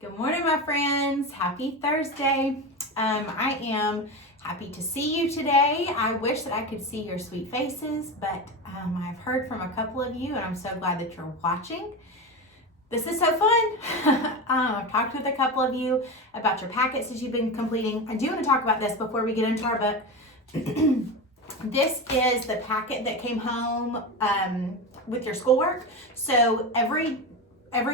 Good morning, my friends. Happy Thursday. I am happy to see you today. I wish that I could see your sweet faces, but I've heard from a couple of you, and I'm so glad that you're watching. This is so fun. I've talked with a couple of you about your packets that you've been completing. I do want to talk about this before we get into our book. This is the packet that came home with your schoolwork. So every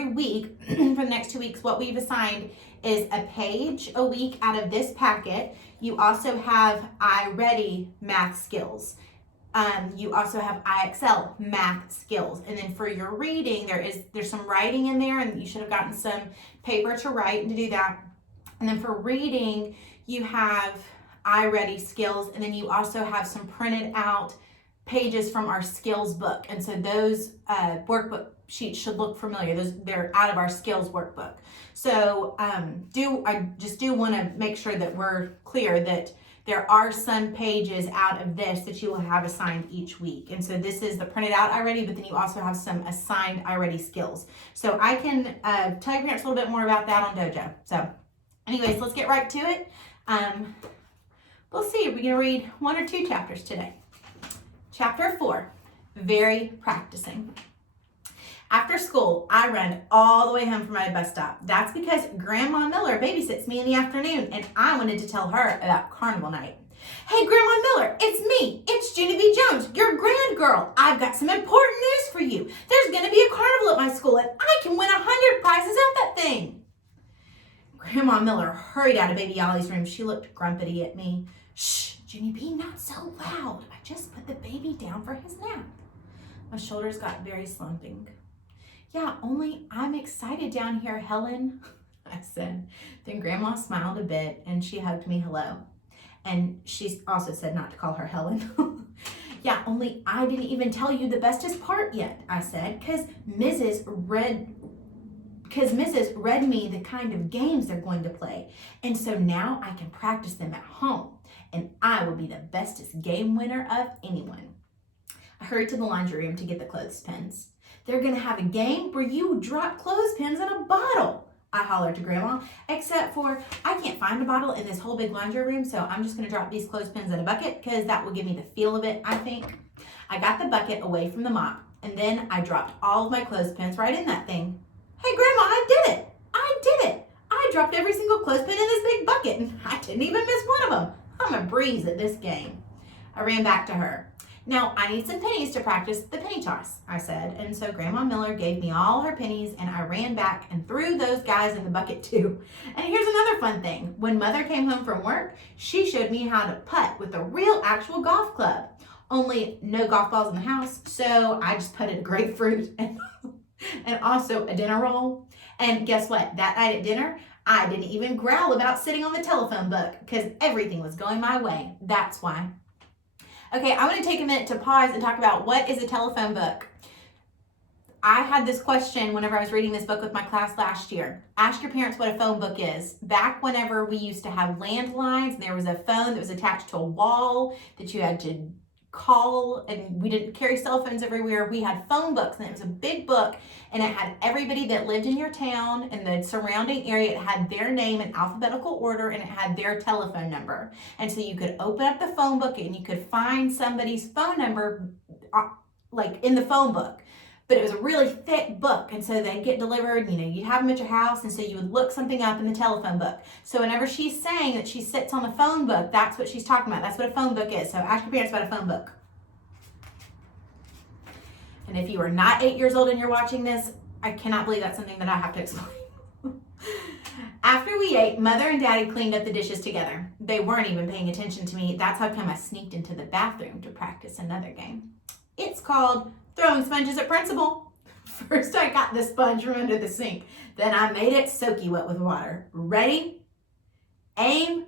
week for the next 2 weeks, what we've assigned is a page a week out of this packet. You also have iReady math skills. You also have IXL math skills. And then for your reading, there's some writing in there, and you should have gotten some paper to write and to do that. And then for reading, you have iReady skills, and then you also have some printed out pages from our skills book. And so those workbook sheets should look familiar. They're out of our skills workbook. So I just do want to make sure that we're clear that there are some pages out of this that you will have assigned each week. And so this is the printed out iReady, but then you also have some assigned iReady skills. So I can tell your parents a little bit more about that on Dojo. So anyways, let's get right to it. We'll see. We're going to read 1 or 2 chapters today. Chapter 4, Very Practicing. After school, I run all the way home from my bus stop. That's because Grandma Miller babysits me in the afternoon, and I wanted to tell her about carnival night. Hey, Grandma Miller, it's me. It's Jenny B. Jones, your grand girl. I've got some important news for you. There's going to be a carnival at my school, and I can win 100 prizes at that thing. Grandma Miller hurried out of Baby Ollie's room. She looked grumpy at me. Shh, Jenny B, not so loud. I just put the baby down for his nap. My shoulders got very slumping. Yeah, only I'm excited down here, Helen, I said. Then Grandma smiled a bit and she hugged me hello. And she also said not to call her Helen. Yeah, only I didn't even tell you the bestest part yet, I said, because Mrs. read me the kind of games they're going to play. And so now I can practice them at home. And I will be the bestest game winner of anyone. I hurried to the laundry room to get the clothespins. They're going to have a game where you drop clothespins in a bottle, I hollered to Grandma, except for I can't find a bottle in this whole big laundry room, so I'm just going to drop these clothespins in a bucket because that will give me the feel of it, I think. I got the bucket away from the mop, and then I dropped all of my clothespins right in that thing. Hey, Grandma, I did it! I dropped every single clothespin in this big bucket, and I didn't even miss one of them. I'm a breeze at this game. I ran back to her. Now, I need some pennies to practice the penny toss, I said. And so Grandma Miller gave me all her pennies, and I ran back and threw those guys in the bucket too. And here's another fun thing. When Mother came home from work, she showed me how to putt with a real actual golf club. Only no golf balls in the house, so I just putted a grapefruit and also a dinner roll. And guess what? That night at dinner, I didn't even growl about sitting on the telephone book because everything was going my way. That's why. Okay, I want to take a minute to pause and talk about what is a telephone book. I had this question whenever I was reading this book with my class last year. Ask your parents what a phone book is. Back whenever we used to have landlines, there was a phone that was attached to a wall that you had to call, and we didn't carry cell phones everywhere. We had phone books, and it was a big book, and it had everybody that lived in your town and the surrounding area. It had their name in alphabetical order, and it had their telephone number. And so you could open up the phone book and you could find somebody's phone number like in the phone book. But it was a really thick book, and so they'd get delivered, you'd have them at your house, and so you would look something up in the telephone book. So whenever she's saying that she sits on the phone book, that's what she's talking about. That's what a phone book is. So ask your parents about a phone book. And if you are not 8 years old and you're watching this, I cannot believe that's something that I have to explain. After we ate, Mother and Daddy cleaned up the dishes together. They weren't even paying attention to me. That's how come I sneaked into the bathroom to practice another game. It's called throwing sponges at Principal. First, I got the sponge from under the sink. Then I made it soaky wet with water. Ready? Aim.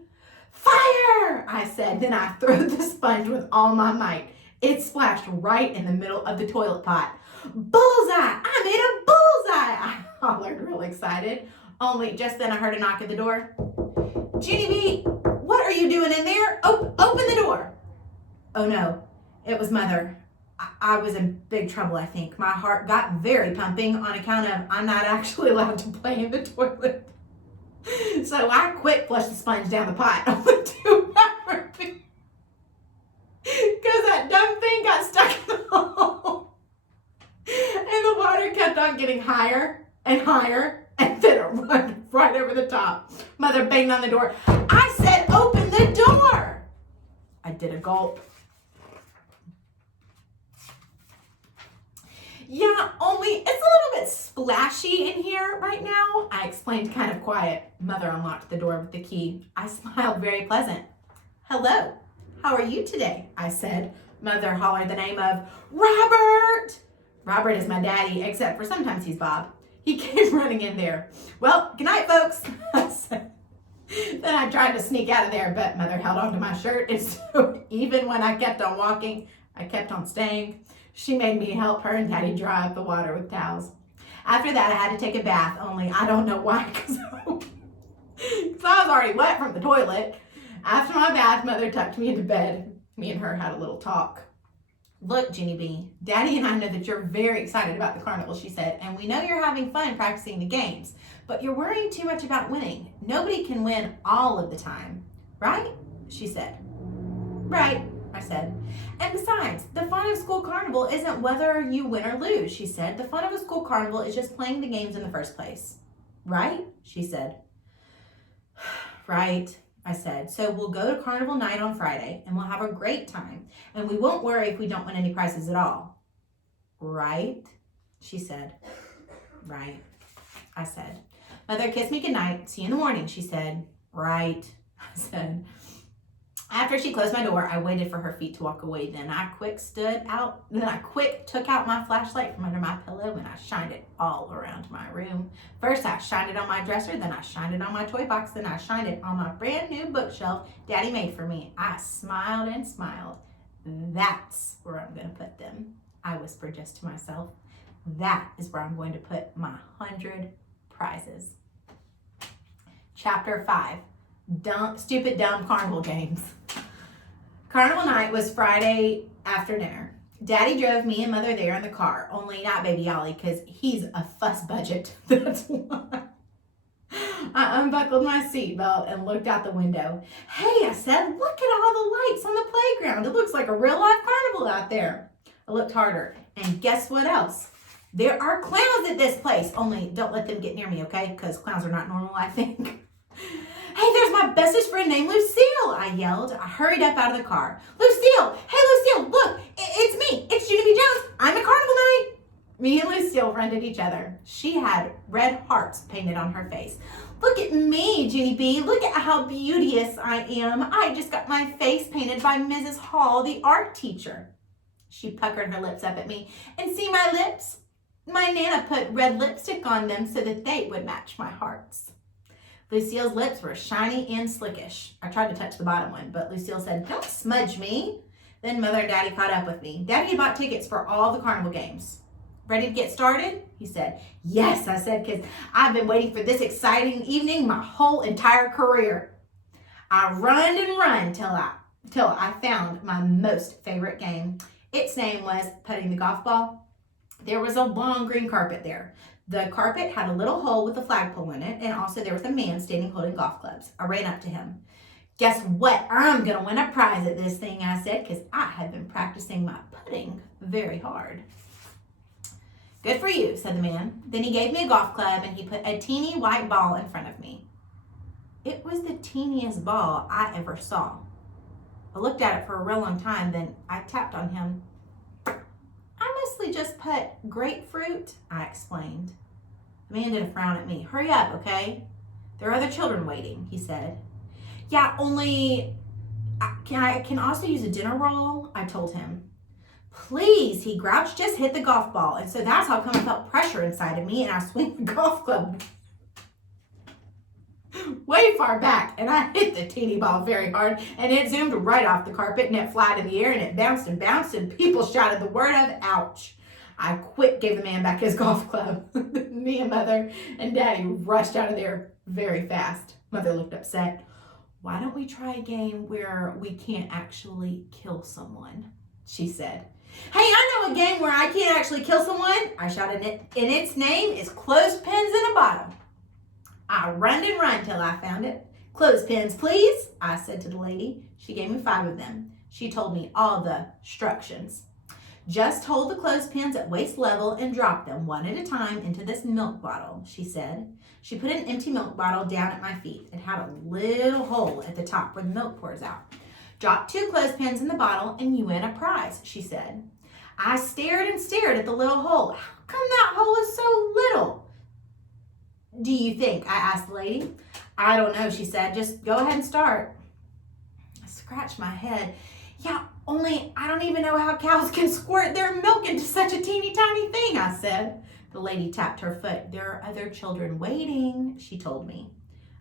Fire! I said. Then I threw the sponge with all my might. It splashed right in the middle of the toilet pot. Bullseye! I made a bullseye! I hollered real excited. Only just then I heard a knock at the door. Jenny B, what are you doing in there? Open the door. Oh no, it was Mother. I was in big trouble, I think. My heart got very pumping on account of I'm not actually allowed to play in the toilet. So I quick flushed the sponge down the pot on the 2-hour because that dumb thing got stuck in the hole. And the water kept on getting higher and higher, and then it run right over the top. Mother banged on the door. I said, open the door. I did a gulp. Yeah, only it's a little bit splashy in here right now. I explained kind of quiet. Mother unlocked the door with the key. I smiled very pleasant. Hello, how are you today? I said. Mother hollered the name of Robert. Robert is my daddy, except for sometimes he's Bob. He came running in there. Well, good night, folks, I said. Then I tried to sneak out of there, but Mother held onto my shirt, and so even when I kept on walking, I kept on staying. She made me help her and Daddy dry up the water with towels. After that, I had to take a bath, only I don't know why, because I was already wet from the toilet. After my bath, Mother tucked me into bed. Me and her had a little talk. Look, Jenny B, Daddy and I know that you're very excited about the carnival, she said, and we know you're having fun practicing the games, but you're worrying too much about winning. Nobody can win all of the time, right? She said. Right, I said. And besides, the fun of school carnival isn't whether you win or lose, she said. The fun of a school carnival is just playing the games in the first place. Right? She said. Right, I said. So we'll go to carnival night on Friday and we'll have a great time. And we won't worry if we don't win any prizes at all. Right? She said. Right, I said. Mother kissed me goodnight. See you in the morning, she said. Right, I said. After she closed my door, I waited for her feet to walk away. Then I quick took out my flashlight from under my pillow and I shined it all around my room. First, I shined it on my dresser, then I shined it on my toy box, then I shined it on my brand new bookshelf Daddy made for me. I smiled and smiled. That's where I'm going to put them, I whispered just to myself. That is where I'm going to put my 100 prizes. Chapter 5. Stupid dumb carnival games. Carnival night was Friday after dinner. Daddy drove me and Mother there in the car, only not Baby Ollie because he's a fuss budget. That's why. I unbuckled my seatbelt and looked out the window. Hey, I said, look at all the lights on the playground. It looks like a real life carnival out there. I looked harder, and guess what else? There are clowns at this place, only don't let them get near me, okay? Because clowns are not normal, I think. Hey, there's my bestest friend named Lucille, I yelled. I hurried up out of the car. Lucille! Hey, Lucille, look, it's me. It's Judy B. Jones. I'm at Carnival Night. Me and Lucille ran at each other. She had red hearts painted on her face. Look at me, Judy B. Look at how beauteous I am. I just got my face painted by Mrs. Hall, the art teacher. She puckered her lips up at me. And see my lips? My Nana put red lipstick on them so that they would match my hearts. Lucille's lips were shiny and slickish. I tried to touch the bottom one, but Lucille said, don't smudge me. Then Mother and Daddy caught up with me. Daddy had bought tickets for all the carnival games. Ready to get started? He said. Yes, I said, because I've been waiting for this exciting evening my whole entire career. I run and run till I found my most favorite game. Its name was putting the golf ball. There was a long green carpet there. The carpet had a little hole with a flagpole in it, and also there was a man standing holding golf clubs. I ran up to him. Guess what? I'm going to win a prize at this thing, I said, because I had been practicing my putting very hard. Good for you, said the man. Then he gave me a golf club, and he put a teeny white ball in front of me. It was the teeniest ball I ever saw. I looked at it for a real long time, then I tapped on him. I mostly just put grapefruit, I explained. The man did a frown at me. Hurry up, okay? There are other children waiting, he said. Yeah, only I can also use a dinner roll, I told him. Please, he grouched, just hit the golf ball. And so that's how come I felt pressure inside of me and I swung the golf club way far back, and I hit the teeny ball very hard, and it zoomed right off the carpet, and it flied in the air, and it bounced and bounced, and people shouted the word of ouch. I quick gave the man back his golf club. Me and Mother and Daddy rushed out of there very fast. Mother looked upset. Why don't we try a game where we can't actually kill someone? She said. Hey, I know a game where I can't actually kill someone, I shouted, and its name is Clothespins in a Bottle. I run and run till I found it. Clothespins, please, I said to the lady. She gave me 5 of them. She told me all the instructions. Just hold the clothespins at waist level and drop them one at a time into this milk bottle, she said. She put an empty milk bottle down at my feet. It had a little hole at the top where the milk pours out. Drop 2 clothespins in the bottle and you win a prize, she said. I stared and stared at the little hole. How come that hole is so little? Do you think? I asked the lady. I don't know, she said. Just go ahead and start. I scratched my head. Yeah, only I don't even know how cows can squirt their milk into such a teeny tiny thing, I said. The lady tapped her foot. There are other children waiting, she told me.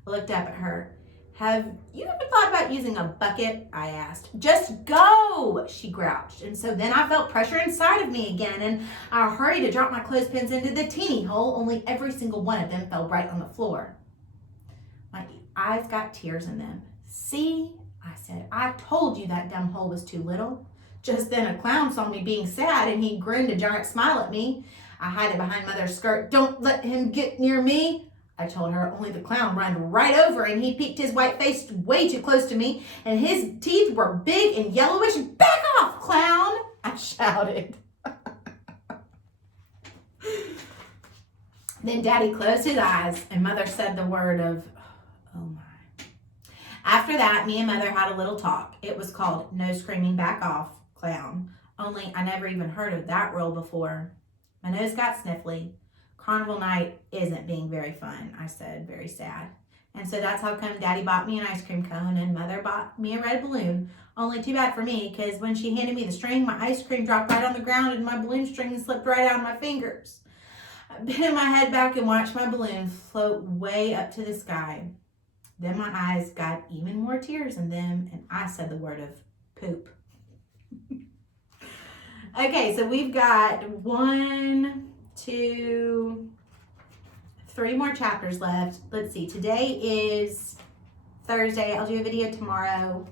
I looked up at her. Have you ever thought about using a bucket? I asked. Just go, she grouched. And so then I felt pressure inside of me again, and I hurried to drop my clothespins into the teeny hole, only every single one of them fell right on the floor. My eyes got tears in them. See, I said, I told you that dumb hole was too little. Just then a clown saw me being sad, and he grinned a giant smile at me. I hid it behind Mother's skirt. Don't let him get near me, I told her, only the clown ran right over and he peeked his white face way too close to me and his teeth were big and yellowish. Back off, clown, I shouted. Then Daddy closed his eyes and Mother said the word of, oh my. After that, me and Mother had a little talk. It was called No Screaming Back Off, Clown. Only I never even heard of that rule before. My nose got sniffly. Carnival night isn't being very fun, I said, very sad. And so that's how come Daddy bought me an ice cream cone and Mother bought me a red balloon. Only too bad for me, because when she handed me the string, my ice cream dropped right on the ground and my balloon string slipped right out of my fingers. I bent my head back and watched my balloon float way up to the sky. Then my eyes got even more tears in them and I said the word of poop. Okay, so we've got 1, 2, 3 more chapters left. Let's see, today is Thursday. I'll do a video tomorrow.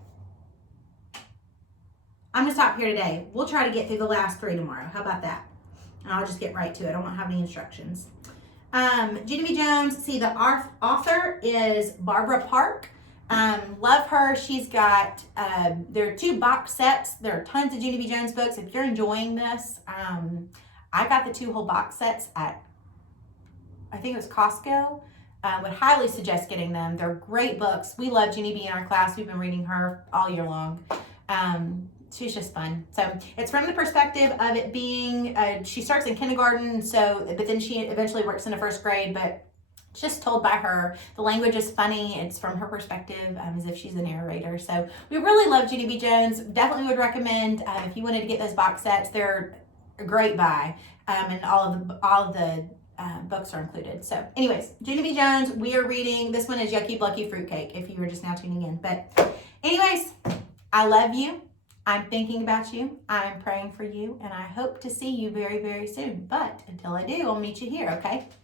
I'm gonna stop here today. We'll try to get through the last 3 tomorrow. How about that? And I'll just get right to it. I won't have any instructions. Junie B. Jones, see the author is Barbara Park. Love her. She's got, there are 2 box sets. There are tons of Junie B. Jones books. If you're enjoying this, I got the 2 whole box sets at, I think it was Costco. Would highly suggest getting them. They're great books. We love Junie B in our class. We've been reading her all year long. She's just fun. So it's from the perspective of it being, she starts in kindergarten, but then she eventually works in the 1st grade, but it's just told by her. The language is funny. It's from her perspective, as if she's the narrator. So we really love Junie B. Jones. Definitely would recommend, if you wanted to get those box sets, they're a great buy. And all of the books are included. So anyways, Junie B. Jones, we are reading, this one is Yucky Blucky Fruitcake, if you were just now tuning in. But anyways, I love you. I'm thinking about you. I'm praying for you. And I hope to see you very, very soon. But until I do, I'll meet you here, okay?